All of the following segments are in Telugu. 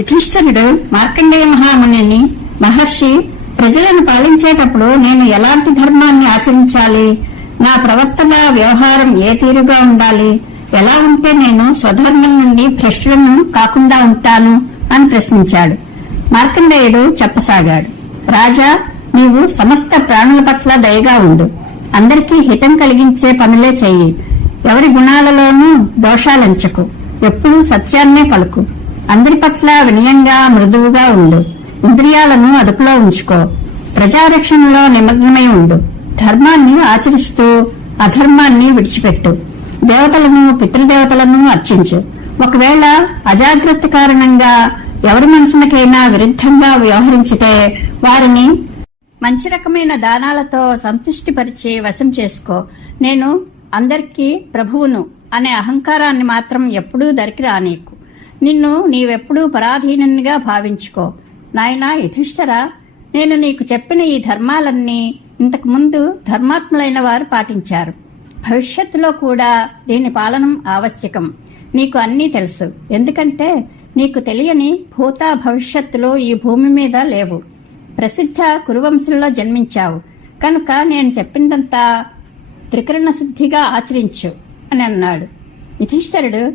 యుధిష్ఠరుడు మార్కండేయ మహామునిని మహర్షి ప్రజలను పాలించేటప్పుడు నేను ఎలాంటి ధర్మాన్ని ఆచరించాలి? నా ప్రవర్తన వ్యవహారం ఏ తీరుగా ఉండాలి? ఎలా ఉంటే నేను స్వధర్మం నుండి భ్రష్టులను కాకుండా ఉంటాను? అని ప్రశ్నించాడు. మార్కండేయుడు చెప్పసాగాడు. రాజా నీవు సమస్త ప్రాణుల పట్ల దయగా ఉండు. అందరికీ హితం కలిగించే పనులే చెయ్యి. ఎవరి గుణాలలోనూ దోషాలంచకు. ఎప్పుడూ సత్యాన్నే పలుకు. అందరి పట్ల వినయంగా మృదువుగా ఉండు. ఇంద్రియాలను అదుపులో ఉంచుకో. ప్రజారక్షణలో నిమగ్నమై ఉండు. ధర్మాన్ని ఆచరిస్తూ అధర్మాన్ని విడిచిపెట్టు. దేవతలను పితృదేవతలను అర్చించు. ఒకవేళ అజాగ్రత్త కారణంగా ఎవరి మనసులకైనా విరుద్ధంగా వ్యవహరించితే వారిని మంచి రకమైన దానాలతో సంతృష్టిపరిచి వశం చేసుకో. నేను అందరికీ ప్రభువును అనే అహంకారాన్ని మాత్రం ఎప్పుడూ దరికి రానీకు. నిన్ను నీవెప్పుడూ పరాధీనంగా భావించుకో. నాయనా యుధిష్ఠరా నేను నీకు చెప్పిన ఈ ధర్మాలన్నీ ఇంతకు ముందు ధర్మాత్ములైన వారు పాటించారు. భవిష్యత్తులో కూడా దీని పాలనం ఆవశ్యకం. నీకు అన్నీ తెలుసు. ఎందుకంటే నీకు తెలియని భూత భవిష్యత్తులో ఈ భూమి మీద లేవు. ప్రసిద్ధ కురువంశంలో జన్మించావు. కనుక నేను చెప్పిందంతా త్రికరణ సిద్ధిగా ఆచరించు అని అన్నాడు. యుధిష్ఠరుడు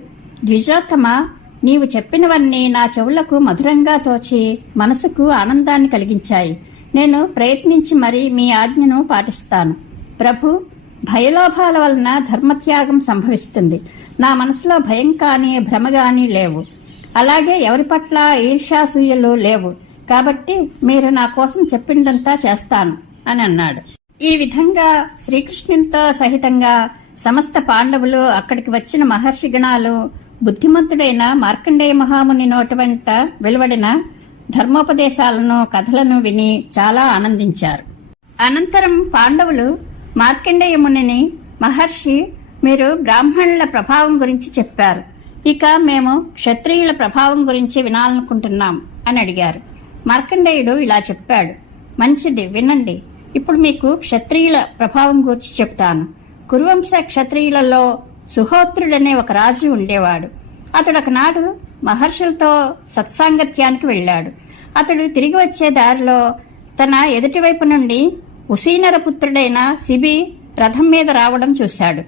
ద్విజోత్తమ నీవు చెప్పినవన్నీ నా చెవులకు మధురంగా తోచి మనసుకు ఆనందాన్ని కలిగించాయి. నేను ప్రయత్నించి మరీ మీ ఆజ్ఞను పాటిస్తాను. ప్రభు భయలోభాల వలన ధర్మత్యాగం సంభవిస్తుంది. నా మనసులో భయం కానీ భ్రమ కానీ లేవు. అలాగే ఎవరి పట్ల ఈర్ష్యాసూయలు లేవు. కాబట్టి మీరు నా కోసం చెప్పిందంతా చేస్తాను అని అన్నాడు. ఈ విధంగా శ్రీకృష్ణునితో సహితంగా సమస్త పాండవులు అక్కడికి వచ్చిన మహర్షి గణాలు బుద్ధిమంతుడైన మార్కండేయ మహాముని నోటి వెంట వెలువడిన ధర్మోపదేశాలను కథలను విని చాలా ఆనందించారు. అనంతరం పాండవులు మార్కండేయ మునిని మహర్షి మీరు బ్రాహ్మణుల ప్రభావం గురించి చెప్పారు. ఇక మేము క్షత్రియుల ప్రభావం గురించి వినాలనుకుంటున్నాం అని అడిగారు. మార్కండేయుడు ఇలా చెప్పాడు. మంచిది వినండి. ఇప్పుడు మీకు క్షత్రియుల ప్రభావం గురించి చెప్తాను. కురువంశ క్షత్రియులలో సుహోత్రుడనే ఒక రాజు ఉండేవాడు. అతడు ఒకనాడు మహర్షులతో సత్సాంగత్యానికి వెళ్ళాడు. అతడు తిరిగి వచ్చే దారిలో తన ఎదుటివైపు నుండి ఉసీనర పుత్రుడైన సిబి రథం మీద రావడం చూశాడు.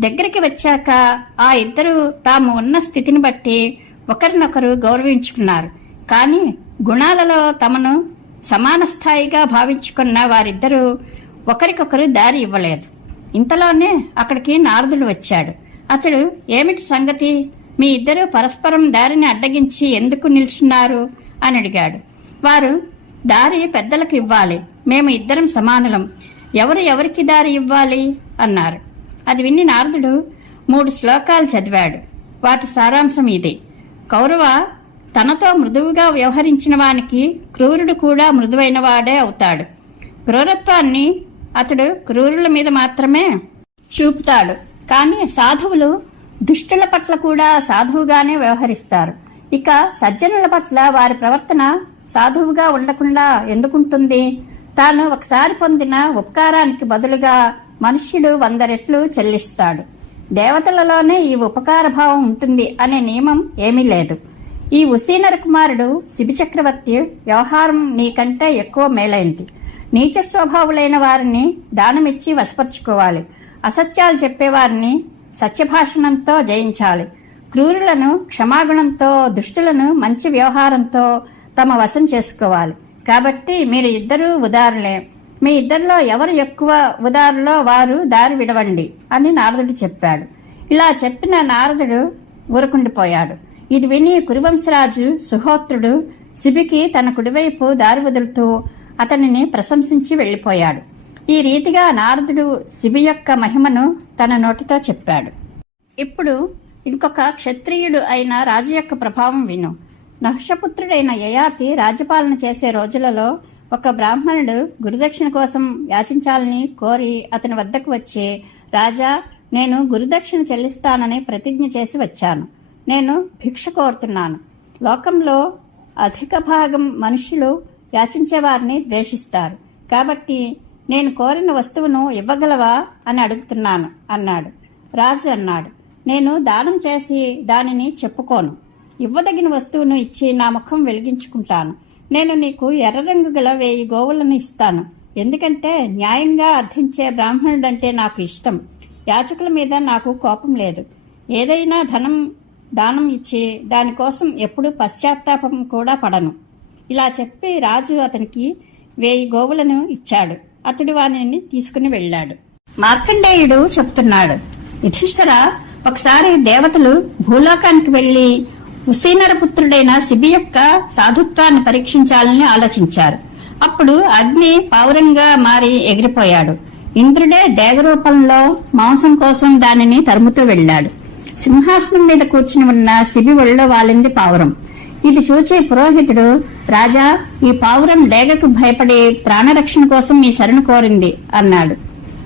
దగ్గరికి వచ్చాక ఆ ఇద్దరు తాము ఉన్న స్థితిని బట్టి ఒకరినొకరు గౌరవించుకున్నారు. కానీ గుణాలలో తమను సమాన స్థాయిగా భావించుకున్న వారిద్దరూ ఒకరికొకరు దారి ఇవ్వలేదు. ఇంతలోనే అక్కడికి నారదుడు వచ్చాడు. అతడు ఏమిటి సంగతి? మీ ఇద్దరు పరస్పరం దారిని అడ్డగించి ఎందుకు నిల్చున్నారు? అని అడిగాడు. వారు దారి పెద్దలకు ఇవ్వాలి. మేము ఇద్దరం సమానులం. ఎవరు ఎవరికి దారి ఇవ్వాలి? అన్నారు. అది విని నారదుడు మూడు శ్లోకాలు చదివాడు. వాటి సారాంశం ఇది. కౌరవ తనతో మృదువుగా వ్యవహరించిన వానికి క్రూరుడు కూడా మృదువైన వాడే అవుతాడు. క్రూరత్వాన్ని అతడు క్రూరుల మీద మాత్రమే చూపుతాడు. కానీ సాధువులు దుష్టుల పట్ల కూడా సాధువుగానే వ్యవహరిస్తారు. ఇక సజ్జనుల పట్ల వారి ప్రవర్తన సాధువుగా ఉండకుండా ఎందుకుంటుంది? తాను ఒకసారి పొందిన ఉపకారానికి బదులుగా మనుష్యుడు వంద రెట్లు చెల్లిస్తాడు. దేవతలలోనే ఈ ఉపకార భావం ఉంటుంది అనే నియమం ఏమీ లేదు. ఈ ఉసీనర కుమారుడు శిబి చక్రవర్తి వ్యవహారం నీకంటే ఎక్కువ మేలైంది. నీచ స్వభావులైన వారిని దానమిచ్చి వశపరుచుకోవాలి. అసత్యాలు చెప్పేవారిని సత్యభాషణంతో జయించాలి. క్రూరులను క్షమాగుణంతో దుష్టులను మంచి వ్యవహారంతో తమ వశం చేసుకోవాలి. కాబట్టి మీరు ఇద్దరూ ఉదారులే. మీ ఇద్దరిలో ఎవరు ఎక్కువ ఉదారులో వారు దారి విడవండి అని నారదుడు చెప్పాడు. ఇలా చెప్పిన నారదుడు ఊరుకుండిపోయాడు. ఇది విని కురువంశరాజు సుహోత్రుడు శిబికి తన కుడివైపు దారి వదులుతూ అతనిని ప్రశంసించి వెళ్ళిపోయాడు ఈ రీతిగా నారదుడు శిబి యొక్క మహిమను తన నోటితో చెప్పాడు. ఇప్పుడు ఇంకొక క్షత్రియుడు అయిన రాజు యొక్క ప్రభావం విను. నహుషపుత్రుడైన యయాతి రాజ్యపాలన చేసే రోజులలో ఒక బ్రాహ్మణుడు గురుదక్షిణ కోసం యాచించాలని కోరి అతని వద్దకు వచ్చి రాజా నేను గురుదక్షిణ చెల్లిస్తానని ప్రతిజ్ఞ చేసి వచ్చాను. నేను భిక్ష కోరుతున్నాను. లోకంలో అధిక భాగం మనుషులు యాచించేవారిని ద్వేషిస్తారు. కాబట్టి నేను కోరిన వస్తువును ఇవ్వగలవా? అని అడుగుతున్నాను అన్నాడు. రాజు అన్నాడు నేను దానం చేసి దానిని చెప్పుకోను. ఇవ్వదగిన వస్తువును ఇచ్చి నా ముఖం వెలిగించుకుంటాను. నేను నీకు ఎర్ర రంగు గల వేయి గోవులను ఇస్తాను. ఎందుకంటే న్యాయంగా అర్థించే బ్రాహ్మణుడంటే నాకు ఇష్టం. యాచకుల మీద నాకు కోపం లేదు. ఏదైనా ధనం దానం ఇచ్చి దానికోసం ఎప్పుడు పశ్చాత్తాపం కూడా పడను. ఇలా చెప్పి రాజు అతనికి వేయి గోవులను ఇచ్చాడు. అతడు వానిని తీసుకుని వెళ్ళాడు. మార్కండేయుడు చెప్తున్నాడు యుధిష్ఠర ఒకసారి దేవతలు భూలోకానికి వెళ్ళి ఉసీనర పుత్రుడైన శిబి యొక్క సాధుత్వాన్ని పరీక్షించాలని ఆలోచించారు. అప్పుడు అగ్ని పావురంగా మారి ఎగిరిపోయాడు. ఇంద్రుడే డేగ రూపంలో మాంసం కోసం దానిని తరుముతూ వెళ్ళాడు. సింహాసనం మీద కూర్చుని ఉన్న శిబి ఒళ్ళో వాలింది పావురం. ఇది చూచి పురోహితుడు రాజా ఈ పావురం డేగకు భయపడి ప్రాణరక్షణ కోసం మీ శరణు కోరింది అన్నాడు.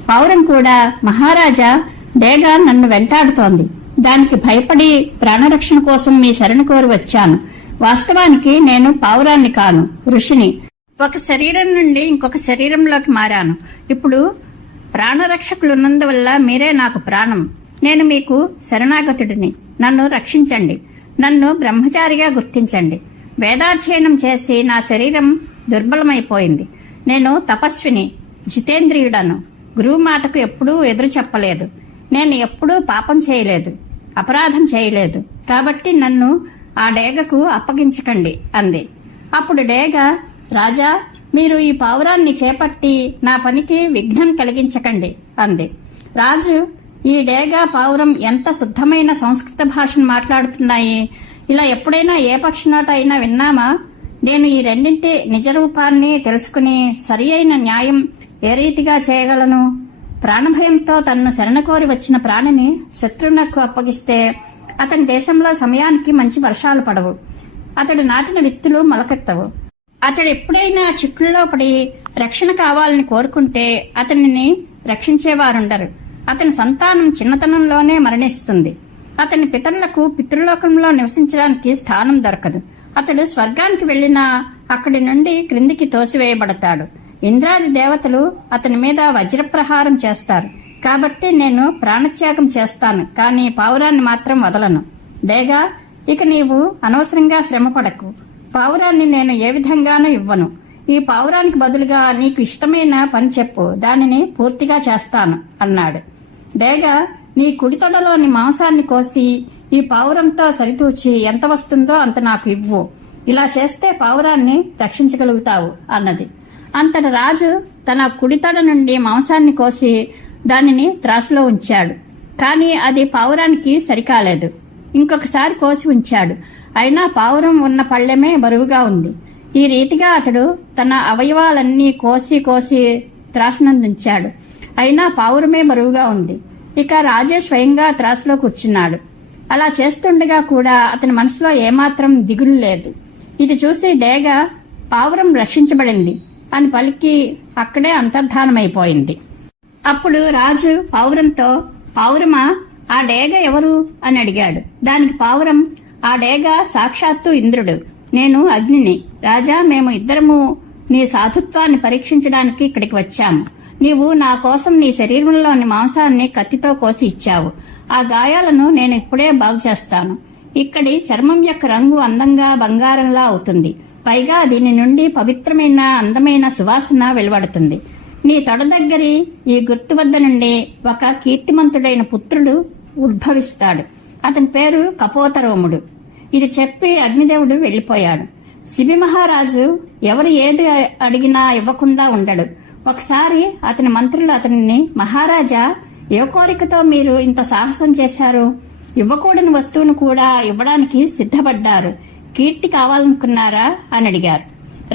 పావురం కూడా మహారాజా డేగ నన్ను వెంటాడుతోంది. దానికి భయపడి ప్రాణరక్షణ కోసం మీ శరణు కోరి వచ్చాను. వాస్తవానికి నేను పావురాన్ని కాను ఋషిని. ఒక శరీరం నుండి ఇంకొక శరీరంలోకి మారాను. ఇప్పుడు ప్రాణరక్షకులున్నందువల్ల మీరే నాకు ప్రాణం. నేను మీకు శరణాగతుడిని. నన్ను రక్షించండి. నన్ను బ్రహ్మచారిగా గుర్తించండి. వేదాధ్యయనం చేసి నా శరీరం దుర్బలమైపోయింది. నేను తపస్విని జితేంద్రియుడను. గురువు మాటకు ఎప్పుడూ ఎదురు చెప్పలేదు. నేను ఎప్పుడూ పాపం చేయలేదు అపరాధం చేయలేదు. కాబట్టి నన్ను ఆ డేగకు అప్పగించకండి అంది. అప్పుడు డేగ రాజా మీరు ఈ పావురాన్ని చేపట్టి నా పనికి విఘ్నం కలిగించకండి అంది. రాజు ఈ డేగా పావురం ఎంత శుద్ధమైన సంస్కృత భాషను మాట్లాడుతున్నాయి? ఇలా ఎప్పుడైనా ఏ పక్షినాట అయినా విన్నామా? నేను ఈ రెండింటి నిజ రూపాన్ని తెలుసుకుని సరి అయిన న్యాయం ఏ రీతిగా చేయగలను? ప్రాణభయంతో తన్ను శరణకోరి వచ్చిన ప్రాణిని శత్రువునకు అప్పగిస్తే అతని దేశంలో సమయానికి మంచి వర్షాలు పడవు. అతడు నాటిన విత్తులు మొలకెత్తవు. అతడు ఎప్పుడైనా చిక్కుల్లో పడి రక్షణ కావాలని కోరుకుంటే అతనిని రక్షించేవారుండరు. అతని సంతానం చిన్నతనంలోనే మరణిస్తుంది. అతని పితరులకు పితృలోకంలో నివసించడానికి స్థానం దొరకదు. అతడు స్వర్గానికి వెళ్ళినా అక్కడి నుండి క్రిందికి తోసివేయబడతాడు. ఇంద్రాది దేవతలు అతని మీద వజ్రప్రహారం చేస్తారు. కాబట్టి నేను ప్రాణత్యాగం చేస్తాను కానీ పావురాన్ని మాత్రం వదలను. డేగా ఇక నీవు అనవసరంగా శ్రమపడకు. పావురాన్ని నేను ఏ విధంగానూ ఇవ్వను. ఈ పావురానికి బదులుగా నీకు ఇష్టమైన పని చెప్పు దానిని పూర్తిగా చేస్తాను అన్నాడు. డేగా నీ కుడితొడలోని మాంసాన్ని కోసి ఈ పావురంతో సరితూచి ఎంత వస్తుందో అంత నాకు ఇవ్వు. ఇలా చేస్తే పావురాన్ని రక్షించగలుగుతావు అన్నది. అంతట రాజు తన కుడితడ నుండి మాంసాన్ని కోసి దానిని త్రాసులో ఉంచాడు. కానీ అది పావురానికి సరికాలేదు. ఇంకొకసారి కోసి ఉంచాడు. అయినా పావురం ఉన్న పళ్ళెమే బరువుగా ఉంది. ఈ రీతిగా అతడు తన అవయవాలన్నీ కోసి కోసి త్రాసునందుంచాడు. అయినా పావురమే మరువుగా ఉంది. ఇక రాజే స్వయంగా త్రాసులో కూర్చున్నాడు. అలా చేస్తుండగా కూడా అతని మనసులో ఏమాత్రం దిగులు లేదు. ఇది చూసి డేగ పావురం రక్షించబడింది. అని పలికి అక్కడే అంతర్ధానమైపోయింది. అప్పుడు రాజు పావురంతో పావురమా ఆ డేగ ఎవరు? అని అడిగాడు. దానికి పావురం ఆ డేగ సాక్షాత్తు ఇంద్రుడు. నేను అగ్నిని. రాజా మేము ఇద్దరము నీ సాధుత్వాన్ని పరీక్షించడానికి ఇక్కడికి వచ్చాము. నీవు నా కోసం నీ శరీరంలోని మాంసాన్ని కత్తితో కోసి ఇచ్చావు. ఆ గాయాలను నేను ఇప్పుడే బాగు చేస్తాను ఇక్కడి చర్మం యొక్క రంగు అందంగా బంగారంలా అవుతుంది. పైగా దీని నుండి పవిత్రమైన అందమైన సువాసన వెలువడుతుంది. నీ తొడ దగ్గరి ఈ గుర్తు వద్ద నుండి ఒక కీర్తిమంతుడైన పుత్రుడు ఉద్భవిస్తాడు. అతని పేరు కపోతరోముడు. ఇది చెప్పి అగ్నిదేవుడు వెళ్ళిపోయాడు శిబి మహారాజు ఎవరు ఏది అడిగినా ఇవ్వకుండా ఉండడు. ఒకసారి అతని మంత్రులు అతనిని మహారాజా ఏ కోరికతో మీరు ఇంత సాహసం చేశారు? ఇవ్వకూడని వస్తువును కూడా ఇవ్వడానికి సిద్ధపడ్డారు. కీర్తి కావాలనుకున్నారా? అని అడిగారు.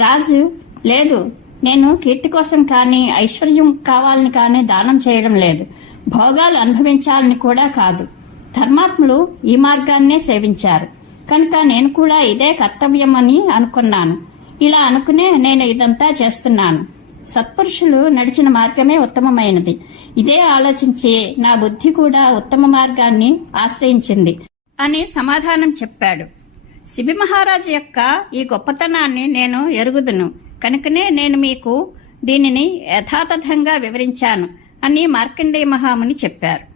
రాజు లేదు. నేను కీర్తి కోసం కానీ ఐశ్వర్యం కావాలని కానీ దానం చేయడం లేదు. భోగాలు అనుభవించాలని కూడా కాదు. ధర్మాత్ములు ఈ మార్గాన్నే సేవించారు. కనుక నేను కూడా ఇదే కర్తవ్యం అని అనుకున్నాను. ఇలా అనుకునే నేను ఇదంతా చేస్తున్నాను. సత్పురుషులు నడిచిన మార్గమే ఉత్తమమైనది. ఇదే ఆలోచించి నా బుద్ధి కూడా ఉత్తమ మార్గాన్ని ఆశ్రయించింది అని సమాధానం చెప్పాడు. శిబి మహారాజు యొక్క ఈ గొప్పతనాన్ని నేను ఎరుగుదును. కనుకనే నేను మీకు దీనిని యథాతథంగా వివరించాను అని మార్కండేయ మహాముని చెప్పారు.